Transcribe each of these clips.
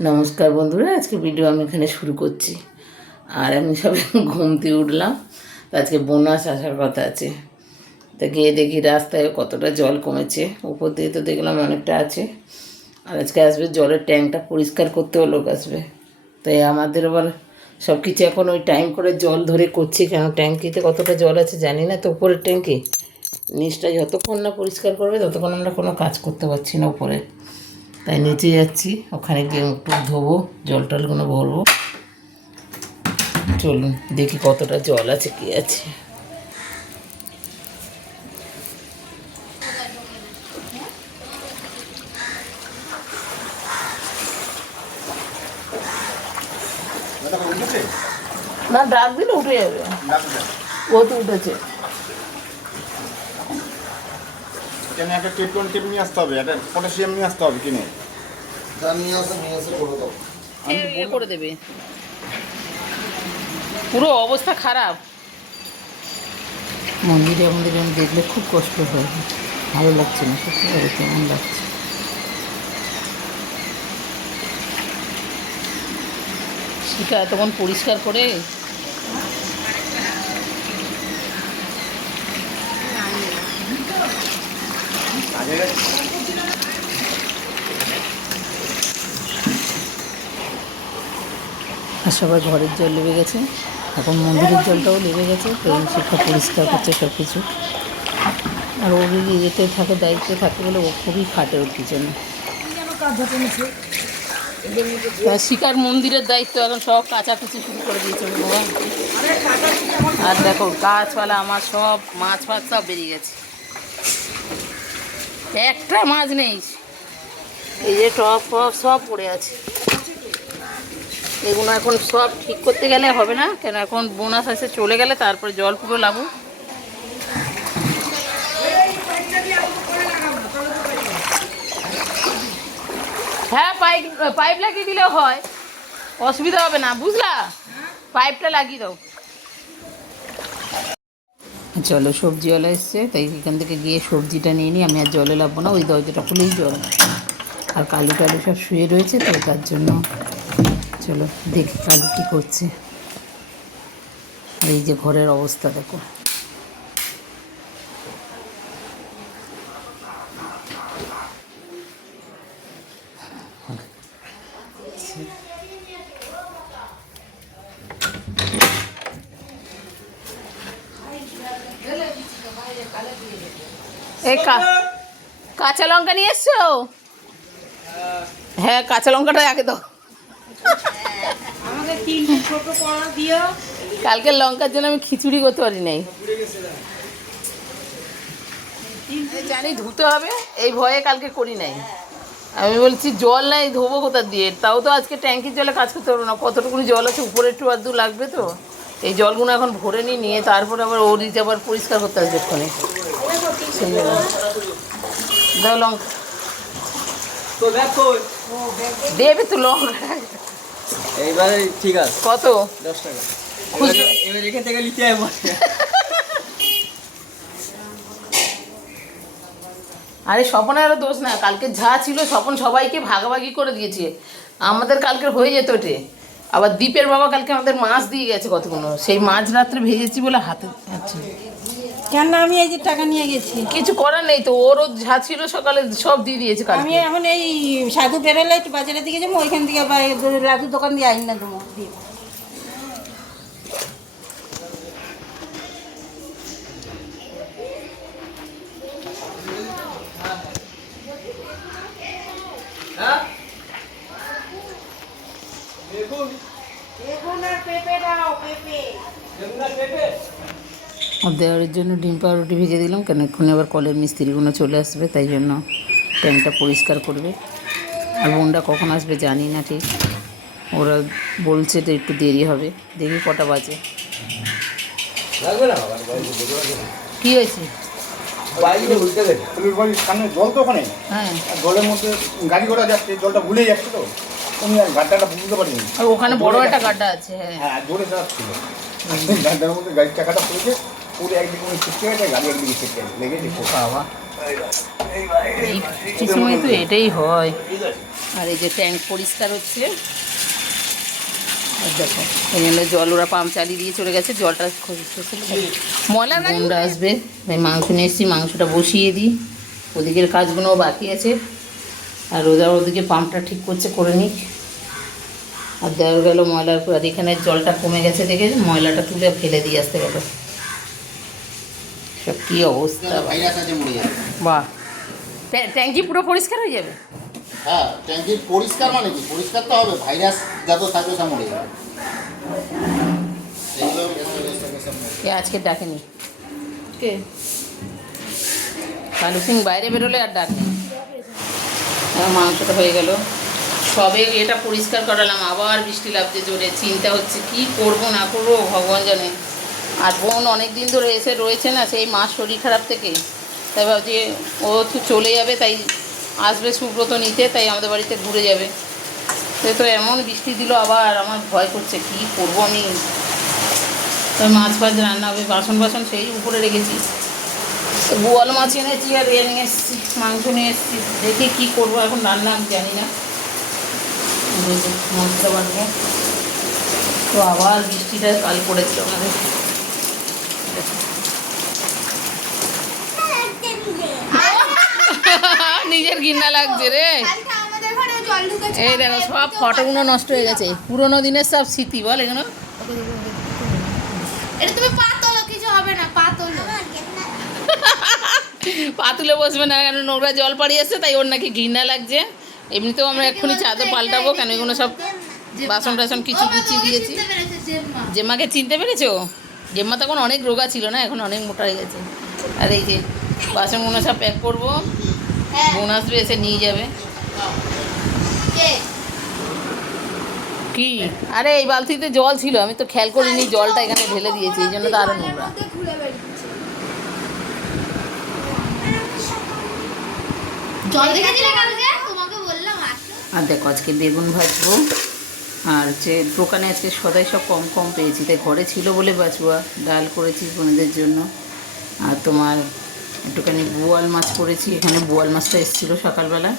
নমস্কার বন্ধুরা, আজকে ভিডিও আমি এখানে শুরু করছি। আর আমি সবে ঘুম থেকে উঠলাম। আজকে বোনাস আসার কথা আছে, তা গিয়ে দেখি রাস্তায় কতটা জল কমেছে। উপর দিয়ে তো দেখলাম অনেকটা আছে। আর আজকে আসবে জলের ট্যাঙ্কটা পরিষ্কার করতেও লোক আসবে, তাই আমাদের আবার সব কিছু এখন ওই টাইম করে জল ধরে করছি। কেন ট্যাঙ্কিতে কতটা জল আছে জানি না তো, উপরের ট্যাঙ্কি নিচটা যতক্ষণ না পরিষ্কার করবে ততক্ষণ আমরা কোনো কাজ করতে পারছি না উপরে। তাই নিচে যাচ্ছি, ওখানে গিয়ে একটু ধোবো, জল টলগুলো ভরবো। চলুন দেখি কতটা জল আছে, কি আছে। না, ডাক দিলে উঠে যাবে, ও তো উঠেছে। কেন একটা টেপটন টেপ নিয়ে আসতে হবে, একটা পটাশিয়াম নিয়ে আসতে হবে কিনে। করে দেবে, পুরো অবস্থা খারাপ। মন্দিরে দেখলে খুব কষ্ট হয়, ভালো লাগছে না, সত্যি করে কেমন লাগছে। সেটা এতক্ষণ পরিষ্কার করে আর সবার ঘরের জল লেগে গেছে, এখন মন্দিরের জলটাও লেগে গেছে। তো সেটা পরিষ্কার করছে সব কিছু। আর ও যদি যেতে থাকে, দায়িত্বে থাকে বলে ও খুবই খাটে ওর পিছনে। শিকার মন্দিরের দায়িত্ব এখন সব কাচাকুচি শুরু করে দিয়েছে বাবা। আর দেখো গাছপালা আমার সব মাছ ফাছ সব বেরিয়ে গেছে, একটা মাছ নেই। এই যে টপ ফপ সব পড়ে আছে, এগুলো এখন সব ঠিক করতে গেলে হবে না। কেন এখন বোনাস এসে চলে গেলে তারপরে জল পুরো লাগু। হ্যাঁ, পাইপ লাগিয়ে দিলেও হয়, অসুবিধা হবে না, বুঝলা? পাইপটা লাগিয়ে দাও। চলো, সবজিওয়ালা এসছে, তাই এখান থেকে গিয়ে সবজিটা নিয়ে নিই। আমি আর জলে লাগবো না, ওই দরজাটা খুলেই জল। আর কালু টালু সব শুয়ে রয়েছে, তো তার জন্য চলো দেখি কালু কী করছে। এই যে ঘরের অবস্থা দেখো, এই কাঁচা লঙ্কা নিয়ে এসছো? হ্যাঁ, কাঁচা লঙ্কাটা আগে দাও। আমাকে 3টে ছোট কড়া দিও। কালকে লঙ্কার জন্য আমি খিচুড়ি করতে পারি নাই, জানি ধুতে হবে, এই ভয়ে কালকে করি নাই। আমি বলছি জল নাই, ধোবো কোথা দিয়ে? তাও তো আজকে ট্যাঙ্কির জলে কাজ করতে পারবো না, কতটুকুনি জল আছে উপরে একটু আধটু লাগবে। তো এই জলগুলো এখন ভরে নিয়ে তারপরে আবার ও দিতে আবার পরিষ্কার করতে আসবে এক্ষণে। সেই জন্য দাও লঙ্কা, দেবে তো লঙ্কা। এইবারে ঠিক আছে, কত? 10 টাকা। খুচরো এবার এখান থেকে নিতে হবে। আরে স্বপনেরও দোষ না, কালকে যা ছিল স্বপন সবাইকে ভাগাভাগি করে দিয়েছে। আমাদের কালকের হয়ে যেত ওটে। আবার দীপের বাবা কালকে আমাদের মাছ দিয়ে গেছে কতগুলো, সেই মাছ রাত্রে ভেজেছি বলে হাতে আছে। কেন আমি এই যে টাকা নিয়ে গেছি, কিছু করার নেই তো, ওরও যা ছিল সকালে সব দিয়ে দিয়েছে আমি কালকে। এখন এই সাধু বেরোলে একটু বাজারের দিকে যাবো, ওইখান থেকে লাদু দোকান দিয়ে আইন না দেবো দিয়ে। আর দেওয়ারের জন্য ডিম পাউরুটি ভেজে দিলাম, কেন এক্ষুনি আবার কলের মিস্ত্রিগুলো চলে আসবে, তাই জন্য ট্যাঙ্কটা পরিষ্কার করবে। আর বোনটা কখন আসবে জানি না ঠিক, ওরা বলছে তো একটু দেরি হবে, দেখি কটা বাজে। কী হয়েছে? জল তো ওখানে, হ্যাঁ, জলের মধ্যে গাড়ি ঘোড়া যাচ্ছে, জলটা ভুলে যাচ্ছে, তো আমি আর গাড্ডাটা বুঝতে পারিনি। আর ওখানে বড় একটা গাড্ডা আছে। হ্যাঁ, হ্যাঁ, জোরে চালাচ্ছিল, গাড্ডার মধ্যে গাড়ির চাকাটা পড়েছে, পুরো একদিকে ছিটকে গেছে, গাড়ি একদিকে ছিটকে গেছে, লেগেছে। বাবা এই বৃষ্টির সময় তো এটাই হয়। আর এই যে ট্যাঙ্ক পরিষ্কার হচ্ছে, আর দেখো এই জন্য জল ওরা পাম্প চালিয়ে দিয়ে চলে গেছে, জলটা ময়লা বোনরা আসবে, তাই মাংস নিয়ে এসেছি, মাংসটা বসিয়ে দিই, ওদিকের কাজগুলোও বাকি আছে। আর ওরা ওদিকে পাম্পটা ঠিক করছে, করে নিক। আর দেওয়া গেল ময়লার, আর এখানে জলটা কমে গেছে দেখে ময়লাটা তুলে ফেলে দিয়ে আসতে গেল। সব কী অবস্থা! বাহ, ট্যাঙ্কি পুরো পরিষ্কার হয়ে যাবে। হ্যাঁ, ট্যাঙ্কির পরিষ্কার মানে কি? পরিষ্কার তো হবে, ভাইরাস যত থাকবে সব মরে যাবে। কে আজকে ডাকেনি? কে? কালু সিং বাইরে বেরোলে আর ডাকেনি। মাংসটা হয়ে গেল, সবে এটা পরিষ্কার করালাম, আবার বৃষ্টি লাগছে জোরে, চিন্তা হচ্ছে কি করব না করব ভগবান জানে। আর বোন অনেক দিন ধরে এসে রয়েছে না, সেই মার শরীর খারাপ থেকে, তাই ভাবছি ও তো চলে যাবে, তাই আসবে সুব্রত নিতে, তাই আমাদের বাড়িতে ঘুরে যাবে। সে তো এমন বৃষ্টি দিল, আবার আমার ভয় করছে কি করব আমি। তাই মাছ ফাছ রান্না হবে, বাসন বাসন সেই উপরে রেখেছি, বোয়াল মাছ এনেছি আর এ নিয়ে এসেছি, মাংস নিয়ে এসেছি, দেখি কী করবো এখন রান্না আমি জানি না। মাছটা বানবো তো আবার বৃষ্টিটা কাল পড়েছিল আমাদের। নিজের ঘৃণা লাগছে রে। এই দেখো সব ফটোগুলো নষ্ট হয়ে গেছে, পুরোনো দিনের সব স্মৃতি। বল এগুলো এটা তুমি পা তোলো, কিছু হবে না, পা তোলো। পা তুলে বসবে না, কেন নোংরা জল পাড়িয়ে আসছে, তাই ওর নাকি ঘৃণা লাগছে। এমনিতেও আমরা এক্ষুনি চাদর পাল্টাবো, কেন এগুলো সব বাসন টাসন কিছু গুছিয়ে দিয়েছি। জেম্মাকে চিনতে পেরেছো? জেম্মা তখন অনেক রোগা ছিল না, এখন অনেক মোটা হয়ে গেছে। আর এই যে বাসনগুলো সব প্যাক করবো, বোন আসবে এসে নিয়ে যাবে। কি? আরে এই বালতিতে জল ছিল, আমি তো খেয়াল করিনি, জলটা এখানে ঢেলে দিয়েছি, এই জন্য তো আরো নোংরা। জল দেখে দিলে কালকে তোমাকে বললাম আসো। আর দেখো আজকে বেগুন ভাজবো, আর যে দোকানে আজকে সদাই সব কম কম পেয়েছি, তাই ঘরে ছিল বলে বাঁচুয়া ডাল করেছি বোনেদের জন্য। আর তোমার একটুখানি বোয়াল মাছ করেছি, এখানে বোয়াল মাছটা এসেছিলো সকালবেলা,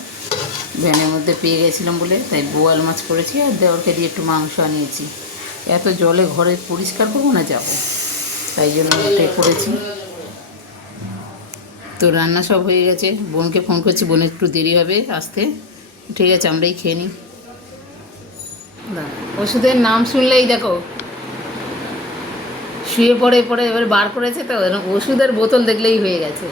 ভ্যানের মধ্যে পেয়ে গেছিলাম বলে, তাই বোয়াল মাছ করেছি। আর দেওরকে দিয়ে একটু মাংস আনিয়েছি। এত জলে ঘরে পরিষ্কার করবো না, যাবো, তাই জন্য ওটাই করেছি। তো রান্না সব হয়ে গেছে, বোনকে ফোন করছি, বোনের একটু দেরি হবে আসতে। ঠিক আছে, আমরাই খেয়ে নিই। ওষুধের নাম শুনলেই দেখো শুয়ে পড়ে পড়ে, এবার বার করেছে তো, ওষুধের বোতল দেখলেই হয়ে গেছে।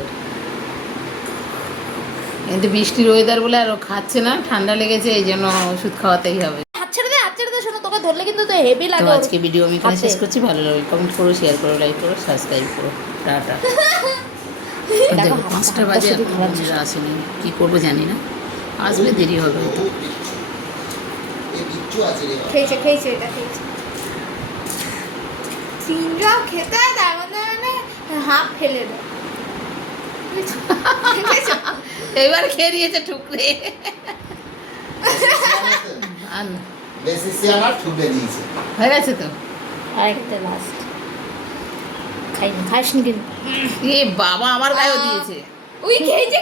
কিন্তু বৃষ্টির ওয়েদার বলে আর ও খাচ্ছে না, ঠান্ডা লেগেছে, এই জন্য ওষুধ খাওয়াতেই হবে। হাত ছেড়ে দে, শোনো, তোকে ধরলে কিন্তু তো হেভি তো লাগে। আজকে ভিডিও আমি এখানে শেষ করছি, ভালো লাগে কমেন্ট করো, শেয়ার করো, লাইক করো, সাবস্ক্রাইব করো, টাটা। দেখো 5টা বাজে এখন আসেনি, কী করবো জানি না, আসবে, দেরি হবে হয়তো। খেয়েছে এটা খেয়েছে। তিনটা খেতে হয়, তার মধ্যে মানে হাফ ফেলে দেয়। এবার খেয়ে নিয়েছে ঠুকরে। আর না, বেশি সিয়ানা ঠুকে দিয়েছে। হয়ে গেছে তো। আরেকটা লাস্ট খাইনি, খাসনি কিন্তু। এ বাবা, আমার গায়েও দিয়েছে। ওই খেয়েছে